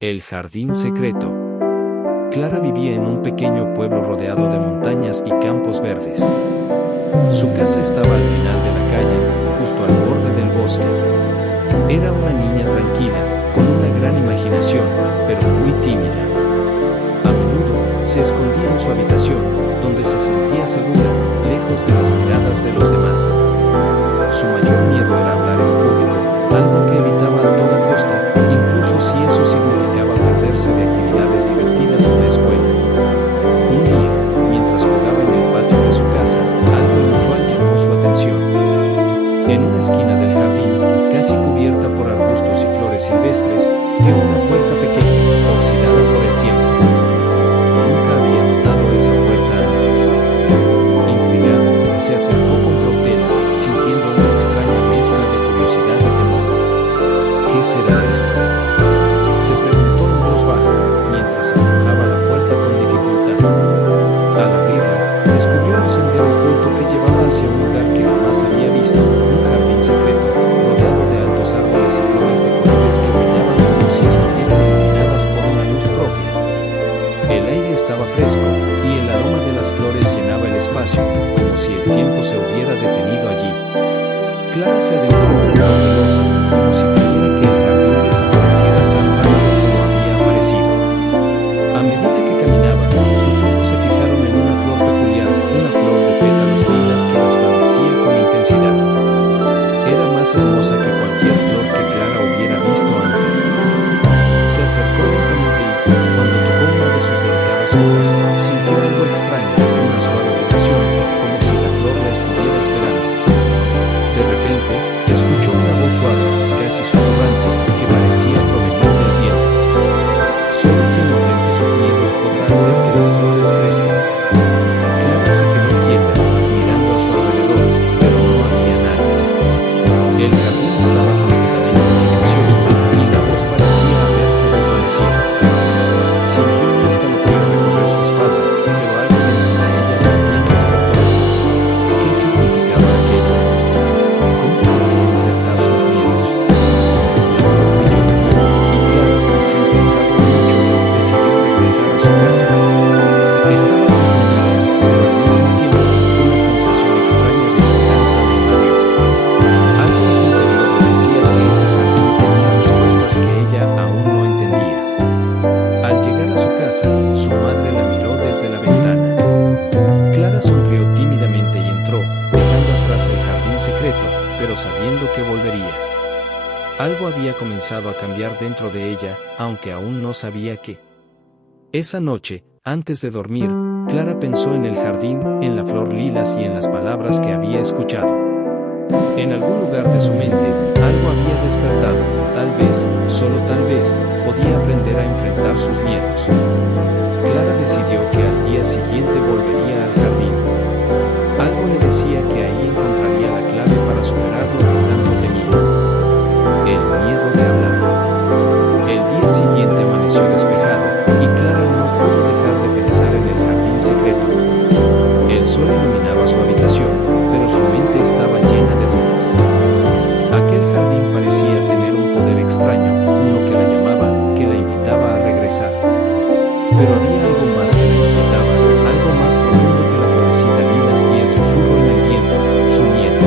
El jardín secreto. Clara vivía en un pequeño pueblo rodeado de montañas y campos verdes. Su casa estaba al final de la calle, justo al borde del bosque. Era una niña tranquila, con una gran imaginación, pero muy tímida. A menudo, se escondía en su habitación, donde se sentía segura, lejos de las miradas de los demás. Su mayor miedo era hablar en público, algo que evitaba a toda costa, incluso si eso significaba perderse de actividades divertidas en la escuela. Un día, mientras jugaba en el patio de su casa, algo inusual llamó su atención. En una esquina del jardín, casi cubierta por arbustos y flores silvestres, vio una puerta pequeña, oxidada por el tiempo. Nunca había notado esa puerta antes. Intrigada, se acercó con cautela, sintiendo una extraña mezcla de curiosidad y temor. ¿Qué será esto?, se preguntó en voz baja, mientras empujaba la puerta con dificultad. Al abrirla, descubrió un sendero oculto que llevaba hacia un lugar que jamás había visto, un jardín secreto, rodeado de altos árboles y flores de colores que brillaban como si estuvieran iluminadas por una luz propia. El aire estaba fresco, y el aroma de las flores llenaba el espacio, como si el tiempo se hubiera detenido allí. Clara se adentró, cautelosa, como si temiera que el jardín desapareciera tan rápido como había aparecido. A medida que caminaba, sus ojos se fijaron en una flor peculiar, una flor de pétalos lilas que resplandecía con intensidad. Era más hermosa que cualquier flor que Clara hubiera visto antes. Se acercó lentamente y, cuando tocó una de sus delicadas hojas, sintió algo extraño, una suave vibración, como si la flor la estuviera esperando. De repente, escuchó una voz suave, casi susurrante, que parecía provenir del viento. Solo quien enfrente sus miedos podrá hacer que las flores crezcan. Clara se quedó quieta, mirando a su alrededor, pero no había nadie. El jardín estaba completamente silencioso, y la voz parecía haberse desvanecido. Sintió un escalofrío recorrer su espalda, pero algo dentro de ella también despertó. ¿Qué significaba aquello? ¿Cómo podría enfrentar sus miedos? La flor brilló de nuevo, y Clara, sin pensarlo mucho, decidió regresar a su casa. Estaba confundida, pero al mismo tiempo, una sensación extraña de esperanza la invadió. Algo en su interior le decía que ese jardín tenía respuestas que ella aún no entendía. Al llegar a su casa, su madre la miró desde la ventana. Clara sonrió tímidamente y entró, dejando atrás el jardín secreto, pero sabiendo que volvería. Algo había comenzado a cambiar dentro de ella, aunque aún no sabía qué. Esa noche, antes de dormir, Clara pensó en el jardín, en la flor lilas y en las palabras que había escuchado. En algún lugar de su mente, algo había despertado. Tal vez, solo tal vez, podía aprender a enfrentar sus miedos. Clara decidió que al día siguiente volvería al jardín. Algo le decía que ahí encontraría la clave para superar lo que tanto temía: el miedo de hablar. El día siguiente amaneció despejado, y Clara no pudo dejar de pensar en el jardín secreto. El sol iluminaba su habitación, pero su mente estaba llena de dudas. Aquel jardín parecía tener un poder extraño, uno que la llamaba, que la invitaba a regresar. Pero había algo más que la inquietaba, algo más profundo que la florecita lilas y el susurro en el viento, su miedo.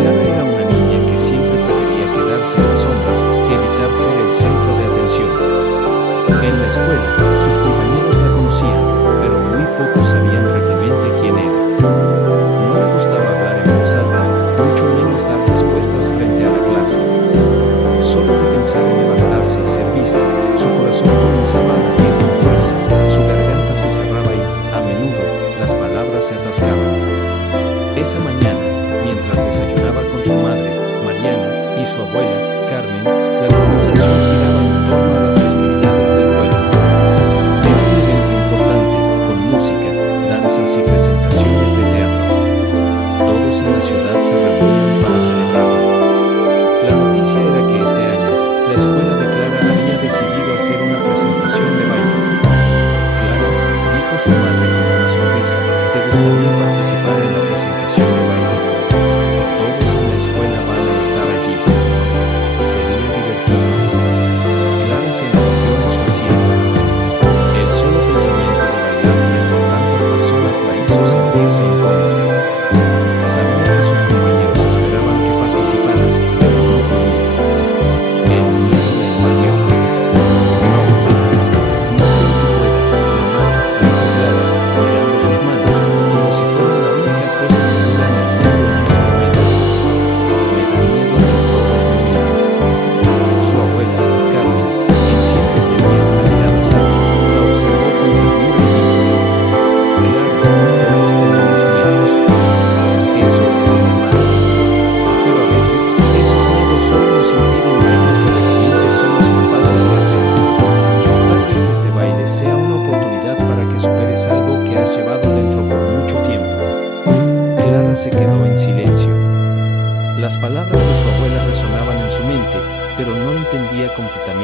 Clara era una niña que siempre prefería quedarse en las sombras, evitar ser el centro de atención. En la escuela, sus compañeros la conocían, pero muy pocos sabían realmente quién era. No le gustaba hablar en voz alta, mucho menos dar respuestas frente a la clase. Solo de pensar en levantarse y ser vista, su corazón comenzaba a latir con fuerza, su garganta se cerraba y, a menudo, las palabras se atascaban. Esa mañana, mientras desayunaba con su madre, Mariana, y su abuela, Carmen, la conversación giraba en torno a las festividades del pueblo.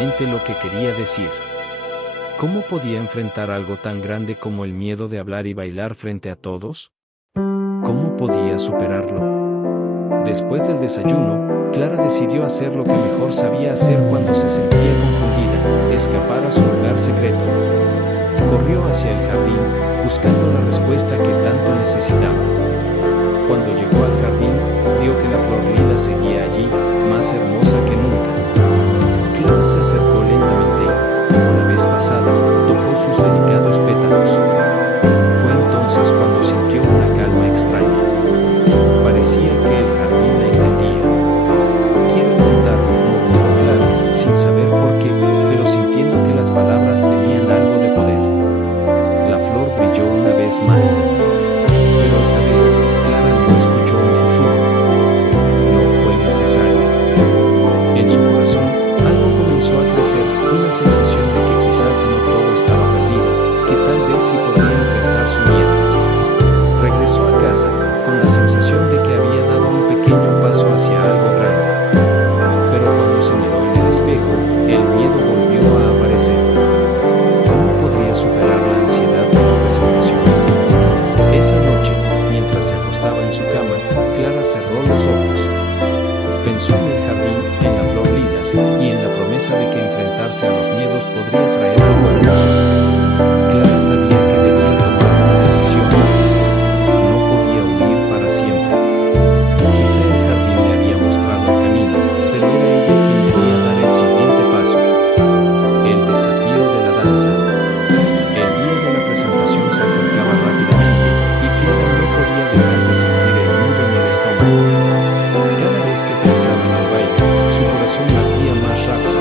claramente lo que quería decir. ¿Cómo podía enfrentar algo tan grande como el miedo de hablar y bailar frente a todos? ¿Cómo podía superarlo? Después del desayuno, Clara decidió hacer lo que mejor sabía hacer cuando se sentía confundida: escapar a su lugar secreto. Corrió hacia el jardín, buscando la respuesta que tanto necesitaba. Cuando llegó al jardín, vio que la flor lila seguía allí, más hermosa que nunca. Clara se acercó lentamente y, como la vez pasada, tocó sus delicados pétalos. Fue entonces cuando sintió una calma extraña. Parecía que el jardín la entendía. «Quiero intentarlo», murmuró Clara, sin saber por qué, pero sintiendo que las palabras tenían algo de poder. La flor brilló una vez más. Pero esta vez, Clara no escuchó un susurro. No fue necesario. En su corazón, algo comenzó a crecer, una sensación de que quizás no todo estaba perdido, que tal vez sí podía enfrentar su miedo. Regresó a casa, con la sensación de que había dado un pequeño paso hacia algo grande. Pero cuando se miró en el espejo, el miedo volvió a aparecer. ¿Cómo podría superar la ansiedad de la presentación? Esa noche, mientras se acostaba en su cama, Clara cerró los ojos. Pensó en el jardín, en la flor lilas, y en la promesa de que enfrentarse a los miedos podría traer algo hermoso. Clara sabía que debía tomar una decisión. No podía huir para siempre. Quizá el jardín le había mostrado el camino, pero era ella quien debía dar el siguiente paso. El desafío de la danza. El día de la presentación se acercaba rápidamente, y Clara no podía dejar de sentir el nudo en el estómago. Cada vez que pensaba en el baile, su corazón latía más rápido.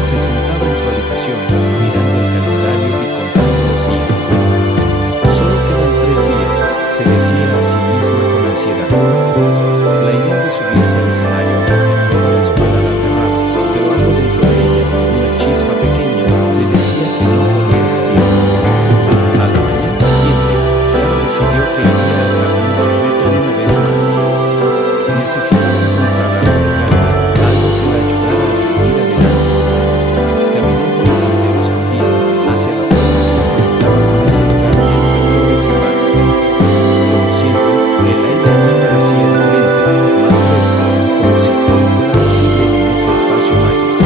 Se sentaba en su habitación, mirando el calendario y contando los días. «Solo quedan 3 días», se decía a sí misma con ansiedad. La idea de subirse al escenario frente a toda la escuela la aterraba, pero algo dentro de ella, una chispa pequeña, le decía que no podía rendirse. A la mañana siguiente, Clara decidió que iría al jardín secreto una vez más. Necesitaba encontrar algo de calma, algo que la ayudara a seguir adelante. Caminó por el sendero escondido, hacia la puerta que la conectaba con ese lugar lleno de flores y paz. Como siempre, el aire allí parecía diferente, más fresco, como si todo fuera posible en ese espacio mágico.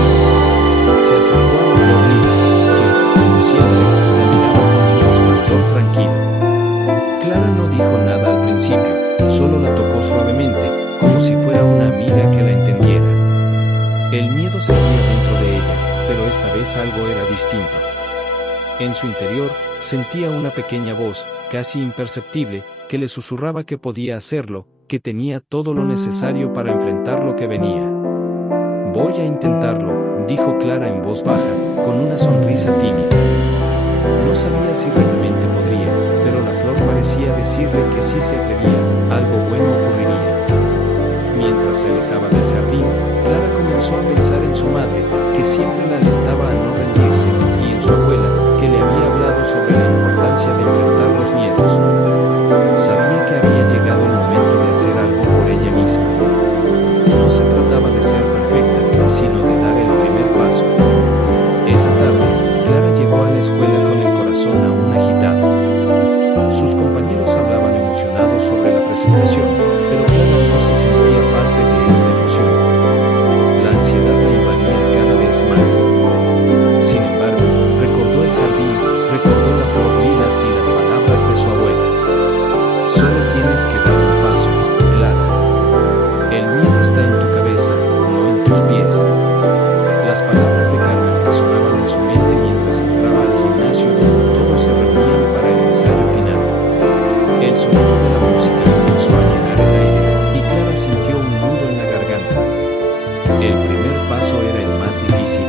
Se acercó a la flor lilas, que, como siempre, la miraba con su resplandor tranquilo. Clara no dijo nada al principio, solo la tocó suavemente, como si fuera una amiga que la entendiera. El miedo seguía dentro de ella, pero esta vez algo era distinto. En su interior, sentía una pequeña voz, casi imperceptible, que le susurraba que podía hacerlo, que tenía todo lo necesario para enfrentar lo que venía. «Voy a intentarlo», dijo Clara en voz baja, con una sonrisa tímida. No sabía si realmente podría, pero la flor parecía decirle que si se atrevía, algo bueno ocurriría. Mientras se alejaba del jardín, Clara comenzó a pensar en su madre, que siempre la alentaba a no rendirse, y en su abuela, que le había hablado sobre la importancia de enfrentar los miedos. Sabía que había llegado el momento de hacer algo por ella misma. No se trataba de ser perfecta, sino de dar el primer paso. Esa tarde, Clara llegó a la escuela con el corazón aún agitado. Sus compañeros hablaban emocionados sobre la presentación, pero Clara no se sentía parte de esa emoción. La ansiedad la invadía cada vez más. Sin embargo, recordó el jardín, recordó la flor lilas y las palabras de su abuela. «Solo tienes que dar un paso, Clara. El miedo está en tu cabeza, no en tus pies». Las palabras de Carmen resonaban en su mente mientras entraba al gimnasio donde todos se reunían para el ensayo final. El sonido de la música comenzó a llenar el aire, y Clara sintió un nudo en la garganta. El primer paso era el más difícil.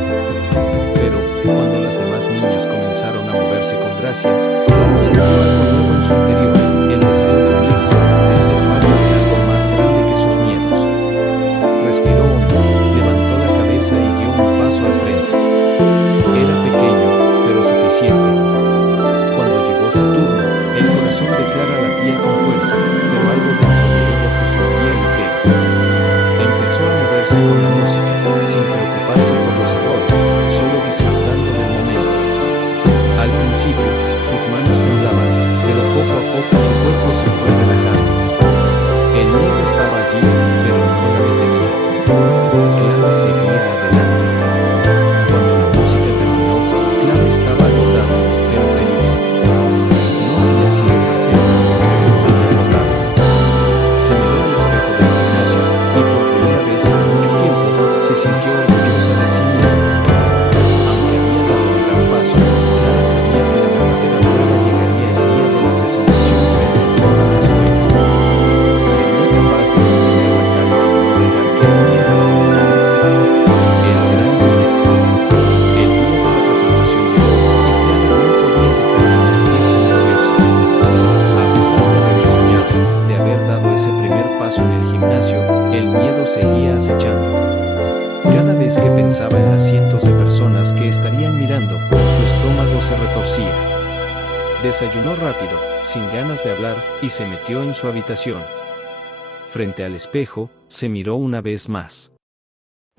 Pero, cuando las demás niñas comenzaron a moverse con gracia, Clara sintió algo nuevo en su interior, el deseo de unirse, de ser parte de algo más grande que sus miedos. Respiró hondo, levantó la cabeza y dio un paso al frente. Era pequeño, pero suficiente. Cuando llegó su turno, el corazón de Clara latía con fuerza, pero algo dentro de ella se sentía ligero. Empezó a moverse con la música, sin preocuparse por los errores, respirando, su estómago se retorcía. Desayunó rápido, sin ganas de hablar, y se metió en su habitación. Frente al espejo, se miró una vez más.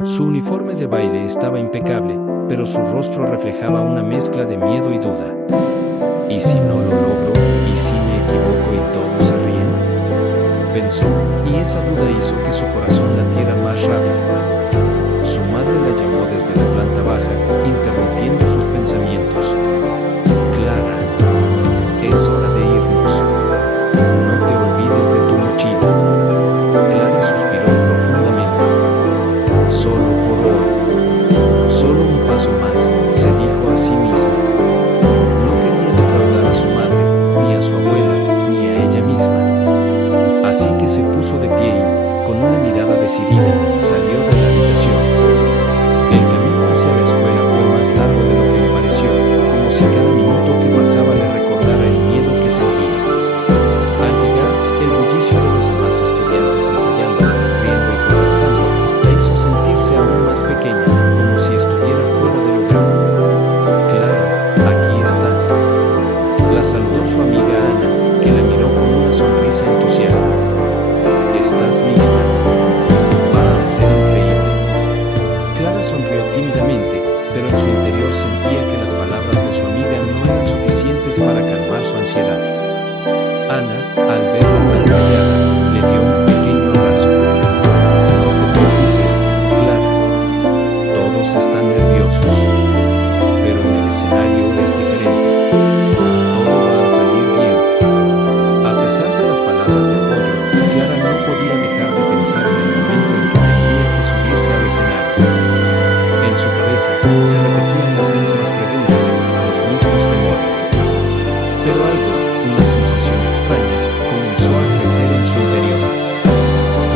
Su uniforme de baile estaba impecable, pero su rostro reflejaba una mezcla de miedo y duda. ¿Y si no lo logro? ¿Y si me equivoco y todos se ríen? Pensó, y esa duda hizo que su corazón latiera más rápido. Su madre la llamó desde la planta baja, interrumpiendo sus pensamientos. Clara, es hora de irnos. No te olvides de tu mochila. Clara suspiró profundamente. Solo por hoy. Solo un paso más, se dijo a sí misma. No quería defraudar a su madre, ni a su abuela, ni a ella misma. Así que se puso de pie y, con una mirada decidida, salió de la habitación. El camino hacia la escuela fue más largo de lo que le pareció, como si cada minuto que pasaba le recordara el miedo que sentía. Al llegar, el bullicio de los demás estudiantes ensayando, riendo y conversando, la hizo sentirse aún más pequeña, como si estuviera fuera de lugar. Clara, aquí estás. La saludó su amiga Ana, que la miró con una sonrisa entusiasta. ¿Estás lista? Va a ser increíble. Clara sonrió tímidamente, pero en su interior sentía que las palabras de su amiga no eran suficientes para calmar su ansiedad. Ana, al verla tan callada, le dio un pequeño abrazo. No te preocupes, Clara. Todos están nerviosos. Pero en el escenario es diferente. Todo va a salir bien. A pesar de las palabras de apoyo, Clara no podía dejar de pensar en el momento en que tendría que subirse al escenario. En su cabeza, se repetían las mismas preguntas, los mismos temores. Pero algo, una sensación extraña, comenzó a crecer en su interior.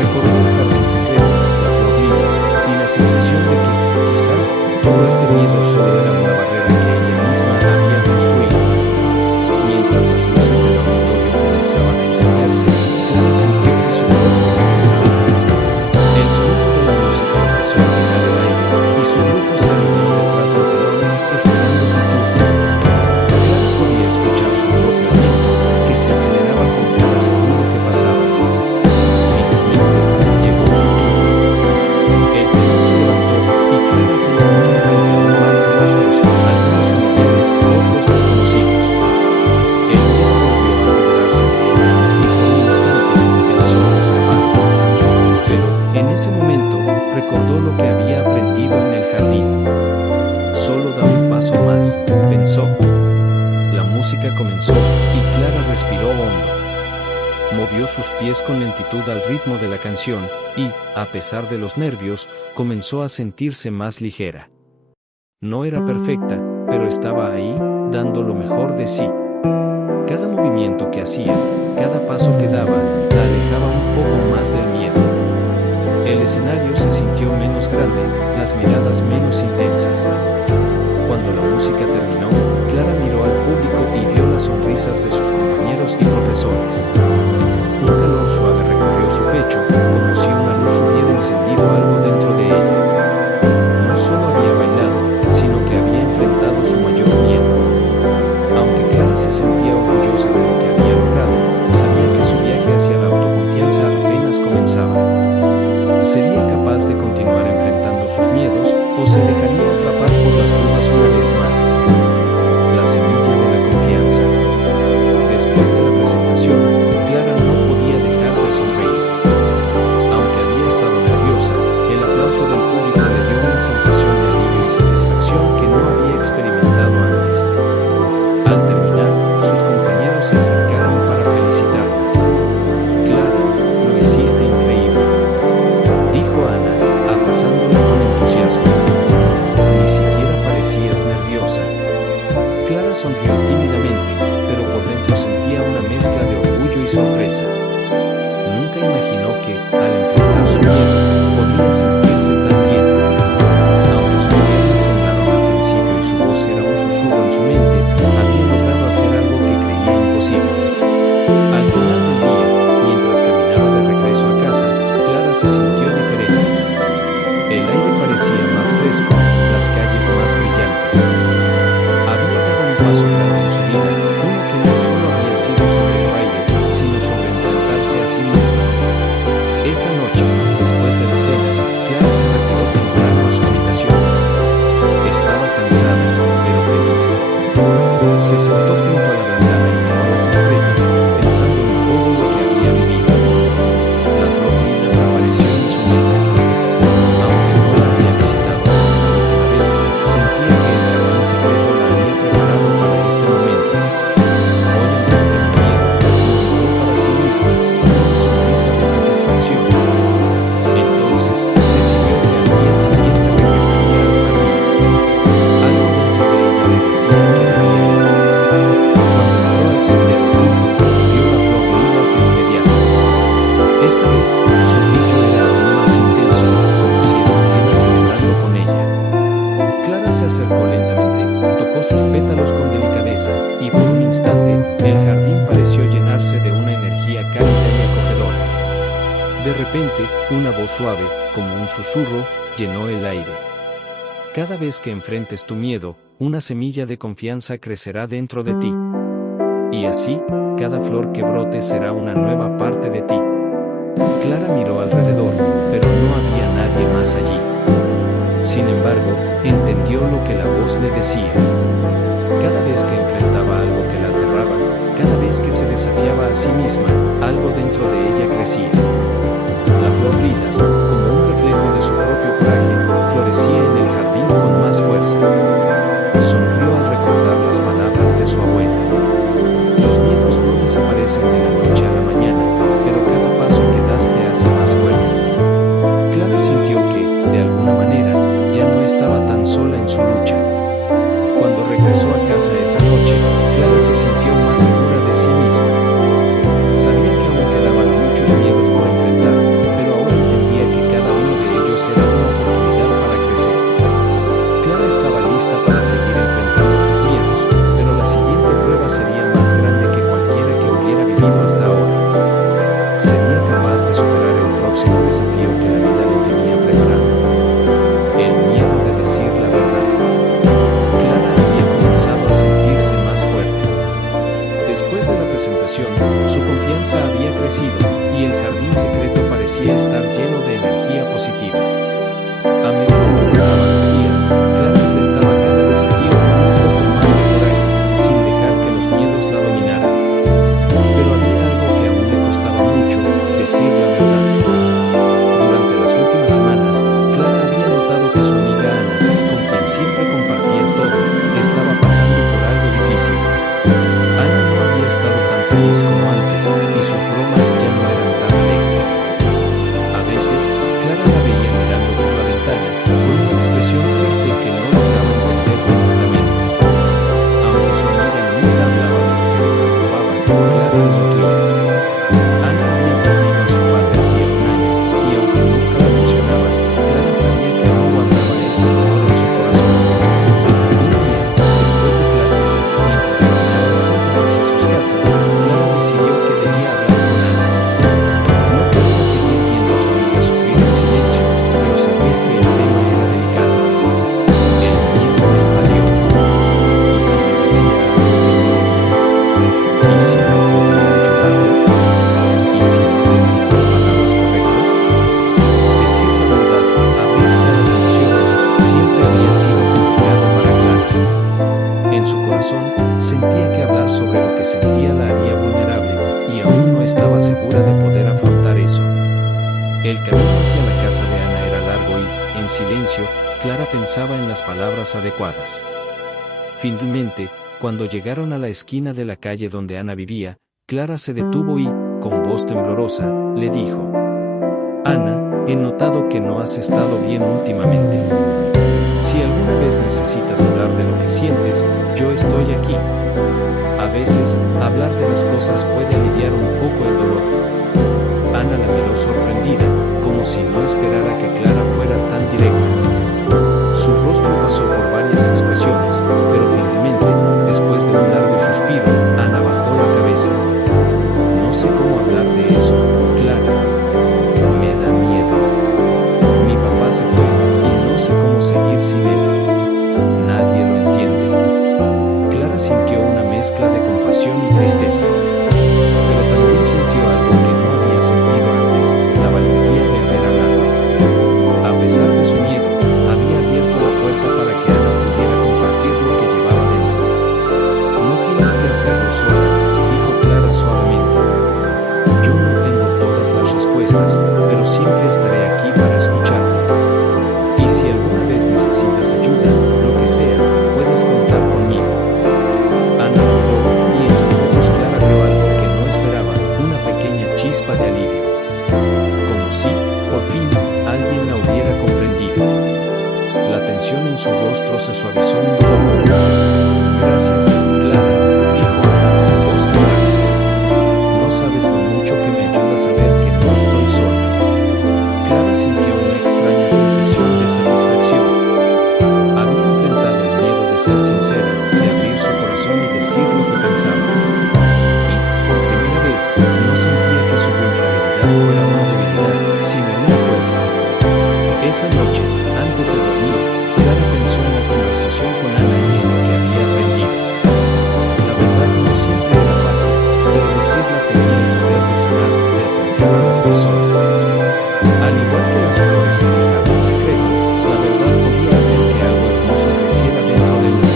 Recordó el jardín secreto, las rodillas, y la sensación de que, quizás, todo este miedo solo era una barrera que ella misma había construido. Mientras las luces del auditorio comenzaban a encenderse, Clara sintió que su cuerpo se cansaba. El sonido de la música empezó a llenar el aire, y su grupo se alineó detrás del telón, esperando su turno. Clara podía escuchar su propio aliento, que se aceleraba con cada segundo que pasaba. Finalmente, llegó su turno. El telón se levantó, y Clara se encontró frente a un mar de rostros, algunos familiares, otros desconocidos. El miedo volvió a apoderarse de ella, y por un instante pensó en escapar. Pero, en ese momento, recordó lo que había aprendido en el jardín. Solo da un paso más, pensó. La música comenzó, y Clara respiró hondo. Movió sus pies con lentitud al ritmo de la canción, y, a pesar de los nervios, comenzó a sentirse más ligera. No era perfecta, pero estaba ahí, dando lo mejor de sí. Cada movimiento que hacía, cada paso que daba, la alejaba un poco más del miedo. El escenario se sintió menos grande, las miradas menos intensas. Cuando la música terminó, Clara miró al público y vio las sonrisas de sus compañeros y profesores. Un calor suave recorrió su pecho, como si una luz hubiera encendido algo dentro de ella. No solo había bailado, sino que había enfrentado su mayor miedo. Aunque Clara se sentía orgullosa de lo que había logrado, sabía que su viaje hacia la autoconfianza apenas comenzaba. ¿Sería capaz de continuar enfrentando sus miedos, o se dejaría atrapar por las dudas una vez más? La semilla de la confianza. Después de la presentación, Clara no podía dejar de sonreír. Aunque había estado nerviosa, el aplauso del público le dio una sensación de alivio y satisfacción que no había experimentado antes. Al terminar, sus compañeros se acercaron para felicitarla. Clara, lo hiciste increíble, dijo Ana, abrazándola con entusiasmo. Ni siquiera parecías nerviosa. Clara sonrió tímidamente, pero por dentro sentía una mezcla de orgullo y sorpresa. Nunca imaginó que, al enfrentar su miedo, podría sentirse tan bien. Aunque sus piernas temblaron al principio y su voz era un susurro en su mente, había logrado hacer algo que creía imposible. Al final del día, mientras caminaba de regreso a casa, Clara se sintió diferente. El aire parecía más fresco, las calles más brillantes. vez, su brillo era aún más intenso, como si estuviera celebrando con ella. Clara se acercó lentamente, tocó sus pétalos con delicadeza, y por un instante, el jardín pareció llenarse de una energía cálida y acogedora. De repente, una voz suave, como un susurro, llenó el aire. Cada vez que enfrentes tu miedo, una semilla de confianza crecerá dentro de ti. Y así, cada flor que brote será una nueva parte de ti. Clara miró alrededor, pero no había nadie más allí. Sin embargo, entendió lo que la voz le decía. Cada vez que enfrentaba algo que la aterraba, cada vez que se desafiaba a sí misma, algo dentro de ella crecía. La flor lilas, como un reflejo de su propio coraje, florecía en el jardín con más fuerza. Sonrió al recordar las palabras de su abuela. Los miedos no desaparecen de la noche a la mañana, pero cada paso que das te hace más fuerte. Clara sintió que, de alguna manera, ya no estaba tan sola en su lucha. Cuando regresó a casa esa noche, Clara se sintió más segura de sí misma. Sabía que aún quedaban muchos miedos por enfrentar, pero ahora entendía que cada uno de ellos era una oportunidad para crecer. Clara estaba lista para seguir enfrentando sus miedos, pero la siguiente prueba sería más grande que cualquiera que hubiera vivido hasta ahora. Sería capaz de superar el próximo desafío que la vida le tenía preparado. El miedo de decir la verdad. Clara había comenzado a sentirse más fuerte. Después de la presentación, su confianza había crecido, y el jardín secreto parecía estar lleno de energía positiva. A medida que pasaban los días, Clara enfrentaba cada desafío con un poco más de coraje, sin dejar que los miedos la dominaran. Pero había algo que aún le costaba mucho: decir la verdad. Durante las últimas semanas, Clara había notado que su amiga Ana, con quien siempre compartía todo, estaba pasando por algo difícil. Ana no había estado tan feliz como antes, y sus bromas ya no eran tan alegres. A veces, Clara la veía mirando por la ventana, con una expresión triste que no lograba entender correctamente. Aunque su amiga nunca hablaba de lo que le preocupaba, Clara lo intuía. Ana había perdido a su padre hacía un año, y aunque nunca la mencionaba, Clara sabía que no guardaba ese dolor en su corazón. Un día, después de clases, mientras caminaban juntas hacia sus casas, Clara decidió que debía hablar con Ana. No quería seguir viendo a su amiga sufrir en silencio, pero sabía que el tema era delicado. El miedo la invadió. ¿Y si le decía algo que no quería? ¿Y si no podía ayudarla? ¿Y si no tenía las palabras correctas? Decir la verdad, abrirse a las emociones, siempre había sido complicado para Clara. En su corazón, sentía que hablar sobre lo que sentía la haría vulnerable, y aún no estaba segura de poder afrontar eso. El camino hacia la casa de Ana era largo y, en silencio, Clara pensaba en las palabras adecuadas. Finalmente, cuando llegaron a la esquina de la calle donde Ana vivía, Clara se detuvo y, con voz temblorosa, le dijo: Ana, he notado que no has estado bien últimamente. Si alguna vez necesitas hablar de lo que sientes, yo estoy aquí. A veces, hablar de las cosas puede aliviar un poco el dolor. Ana la miró sorprendida, como si no esperara que Clara fuera tan directa. Su rostro pasó por varias expresiones, pero finalmente, después de un largo suspiro, Ana bajó la cabeza. No sé cómo hablar de eso, Clara. Me da miedo. Mi papá se fue, y no sé cómo seguir sin él. Nadie lo entiende. Clara sintió una mezcla de compasión y tristeza. Pero también sintió algo que no había sentido antes: la valentía de haber hablado. A pesar de su miedo, había abierto la puerta para que Ana pudiera compartir lo que llevaba dentro. No tienes que hacerlo sola, dijo Clara suavemente. Yo no tengo todas las respuestas, pero siempre estaré aquí para escucharte. Y si alguna vez necesitas ayuda, lo que sea, puedes contar conmigo. Ana lloró, y en sus ojos Clara vio algo que no esperaba: una pequeña chispa de alivio. Como si, por fin, alguien la hubiera comprendido. La tensión en su rostro se suavizó un poco. Gracias, Clara, dijo Ana con voz sincera, de abrir su corazón y decir lo que pensaba. Y, por primera vez, no sentía que su vulnerabilidad fuera una debilidad, sino una fuerza. Esa noche, antes de dormir, Clara pensó en la conversación con Ana y en lo que había aprendido. La verdad no siempre era fácil, pero decirla tenía el poder de sanar, de acercar a las personas. Al igual que las flores en el jardín secreto, la verdad podía hacer que algo hermoso creciera dentro de uno.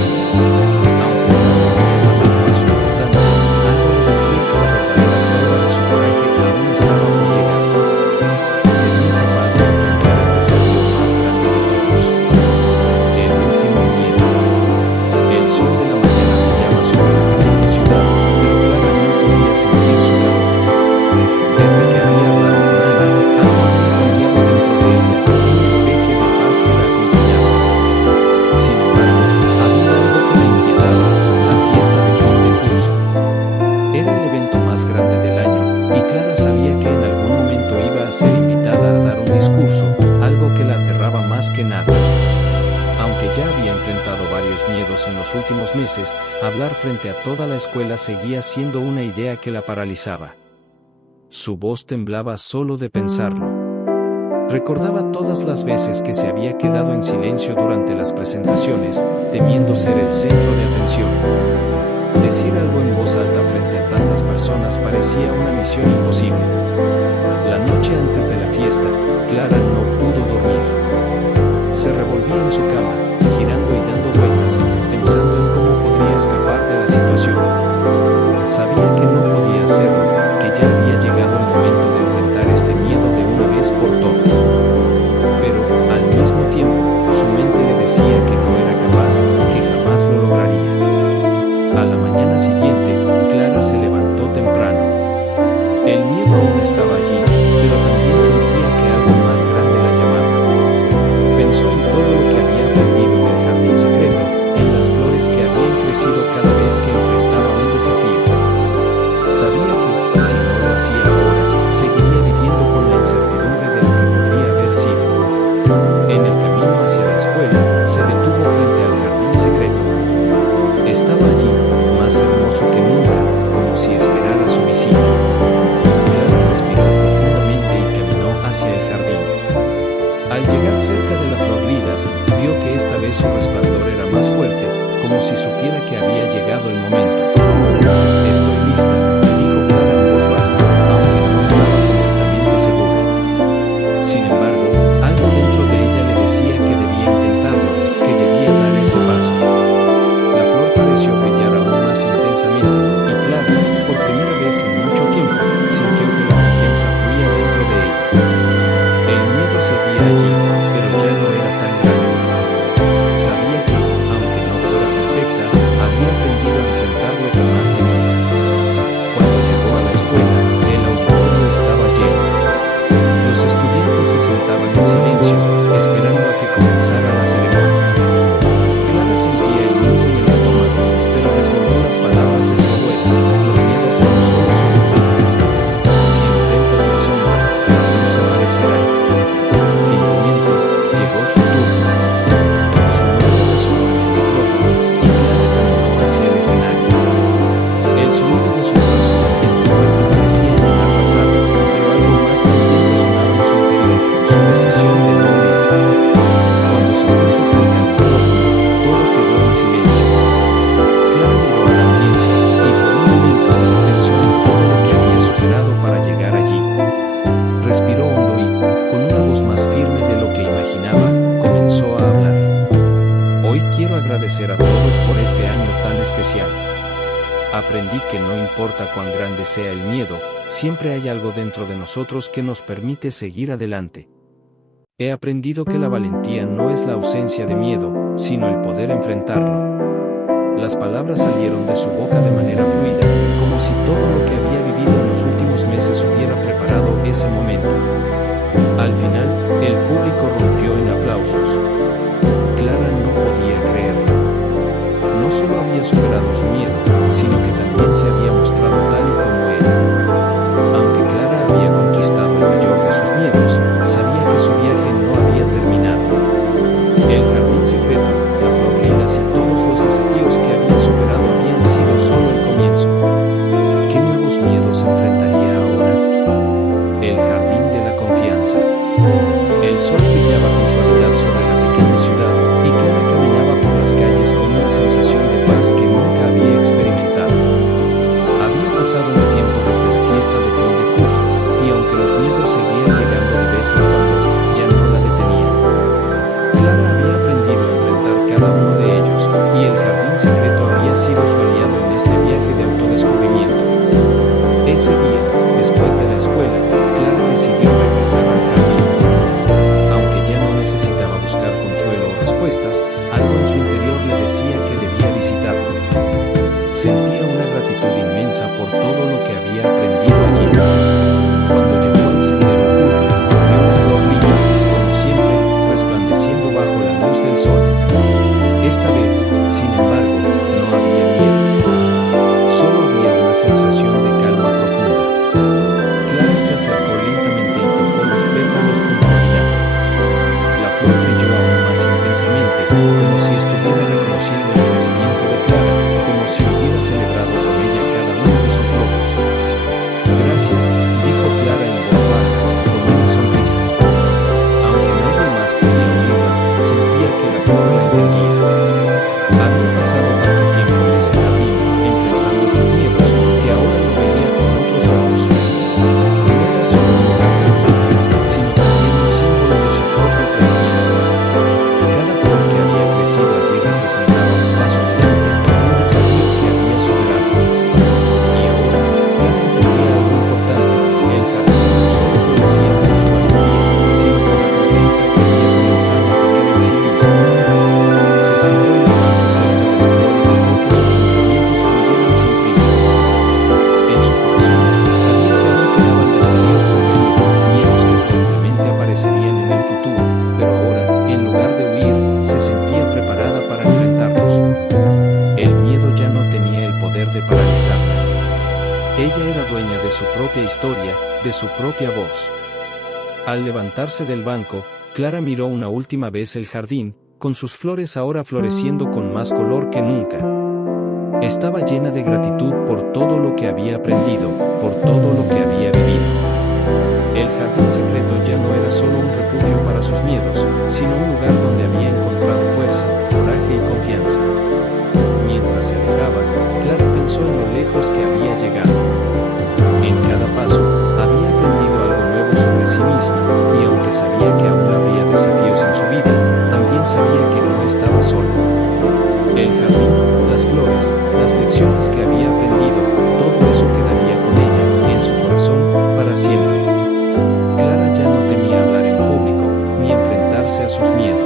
Aunque no era lo más importante, algo le decía que la verdadera prueba de su coraje aún estaba por llegar. Sería capaz de enfrentar el desafío más grande de todos. El último miedo. El sol de la mañana brillaba sobre la pequeña ciudad, pero Clara no podía sentir su calor. Desde que había hablado con Ana, algo había cambiado dentro de ella, una especie de paz que la acompañaba. Sin embargo, había algo que la inquietaba, la fiesta de fin de curso. Era el evento más grande del año, y Clara sabía que en algún momento iba a ser invitada a dar un discurso, algo que la aterraba más que nada. Aunque ya había enfrentado varios miedos en los últimos meses, hablar frente a toda la escuela seguía siendo una idea que la paralizaba. Su voz temblaba solo de pensarlo. Recordaba todas las veces que se había quedado en silencio durante las presentaciones, temiendo ser el centro de atención. Decir algo en voz alta frente a tantas personas parecía una misión imposible. La noche antes de la fiesta, Clara no pudo dormir. Se revolvía en su cama, girando y dando vueltas, pensando en cómo podría escapar de la situación. Sabía que no podía hacerlo, que ya había llegado el momento de enfrentar este miedo de una vez por todas. Pero, al mismo tiempo, su mente le decía que no era capaz, que jamás lo lograría. A la mañana siguiente, Clara se levantó temprano. El miedo aún estaba allí, pero también sentía que algo más grande la llamaba. Pensó en todo lo que había aprendido en el jardín secreto, en las flores que habían crecido cada vez que enfrentaba un desafío. Sabía que, si no lo hacía ahora, seguiría viviendo con la incertidumbre de lo que podría haber sido. En el camino hacia la escuela, se detuvo frente al jardín secreto. Estaba allí, más hermoso que nunca, como si esperara su visita. Clara respiró profundamente y caminó hacia el jardín. Al llegar cerca de la flor lilas, vio que esta vez su resplandor era más fuerte, como si supiera que había llegado el momento. Estoy lista, dijo Clara en voz baja, aunque no estaba completamente segura. Sin embargo, algo dentro de ella le decía que debía intentarlo, que debía dar ese paso. La flor pareció brillar aún más intensamente, y Clara, por primera vez en mucho tiempo, sintió que la confianza fluía dentro de ella. El miedo seguía allí, pero ya no era tan grande. Sabía que, aunque no fuera perfecta, había aprendido a enfrentar lo que más temía. Cuando llegó a la escuela, el auditorio estaba lleno. Los estudiantes se sentaban en silencio, esperando a que comenzara la ceremonia. Clara sentía el nudo en el estómago, pero recordó las palabras de su abuela: los miedos son solo sombras. Si enfrentas la sombra, la luz aparecerá. Finalmente, llegó su turno. Su nombre resonó en el micrófono, y Clara caminó hacia el escenario. El sonido de su corazón latiendo fuerte parecía llenar la sala, pero algo más también resonaba en su interior: su decisión de no huir. Cuando se puso frente al micrófono, todo quedó en silencio. Clara miró a la audiencia, y por un momento pensó en todo lo que había superado para llegar allí. Respiró hondo y, con una voz más firme de lo que imaginaba, comenzó a hablar. Hoy quiero agradecer a todos por este año tan especial. Aprendí que no importa cuán grande sea el miedo, siempre hay algo dentro de nosotros que nos permite seguir adelante. He aprendido que la valentía no es la ausencia de miedo, sino el poder enfrentarlo. Las palabras salieron de su boca de manera fluida, como si todo lo que había vivido en los últimos meses hubiera preparado ese momento. Al final, el público rompió en aplausos. Clara no podía creerlo. No solo había superado su miedo, sino que también se había mostrado tal y como era. Aunque Clara había conquistado el mayor de sus miedos, sabía que su viaje no había terminado. El jardín secreto, la flor lilas y todos los desafíos secreto había sido su aliado en este viaje de autodescubrimiento. Ese día, después de la escuela, Clara decidió regresar al jardín. Aunque ya no necesitaba buscar consuelo o respuestas, algo en su interior le decía que debía visitarlo. Sentía una gratitud inmensa por todo lo que había aprendido allí. Cuando llegó al sendero oculto, vio una flor lilas, como siempre, resplandeciendo bajo la luz del sol. Esta vez, sin embargo, no había miedo. Solo había una sensación de calma profunda. Clara se acercó lentamente y tocó los pétalos con suavidad. La flor brilló aún más intensamente, como si estuviera reconociendo el crecimiento de Clara, como si hubiera celebrado con ella cada uno de sus logros. Gracias, dijo Clara en voz baja, con una sonrisa. Aunque nadie más podía oírla, sentía que la flor la entendía. Había pasado tanto tiempo en ese jardín, enfrentando sus miedos, que ahora lo veía con otros ojos. No era solo un lugar de refugio, sino también un símbolo de su propio crecimiento. Cada flor que había crecido allí representaba un paso adelante, un desafío que había superado. Y ahora, Clara entendía algo importante: el jardín no solo florecía por su valentía, sino por la confianza que había comenzado a tener en sí misma. Se sentó en el banco cerca de la flor y dejó que sus pensamientos fluyeran sin prisas. En su corazón, sabía que aún quedaban desafíos por venir, miedos que probablemente aparecerían en el futuro, pero ahora, en lugar de huir, se sentía preparada para enfrentarlos. El miedo ya no tenía el poder de paralizarla. Ella era dueña de su propia historia, de su propia voz. Al levantarse del banco, Clara miró una última vez el jardín, con sus flores ahora floreciendo con más color que nunca. Estaba llena de gratitud por todo lo que había aprendido, por todo lo que había vivido. El jardín secreto ya no era solo un refugio para sus miedos, sino un lugar donde había encontrado fuerza, coraje y confianza. Mientras se alejaba, Clara pensó en lo lejos que había llegado. En cada paso, había aprendido algo nuevo sobre sí misma, y aunque sabía que aún habría desafíos en su vida, también sabía que no estaba sola. El jardín, las flores, las lecciones que había aprendido, todo eso quedaría con ella, en su corazón, para siempre. Clara ya no temía hablar en público, ni enfrentarse a sus miedos.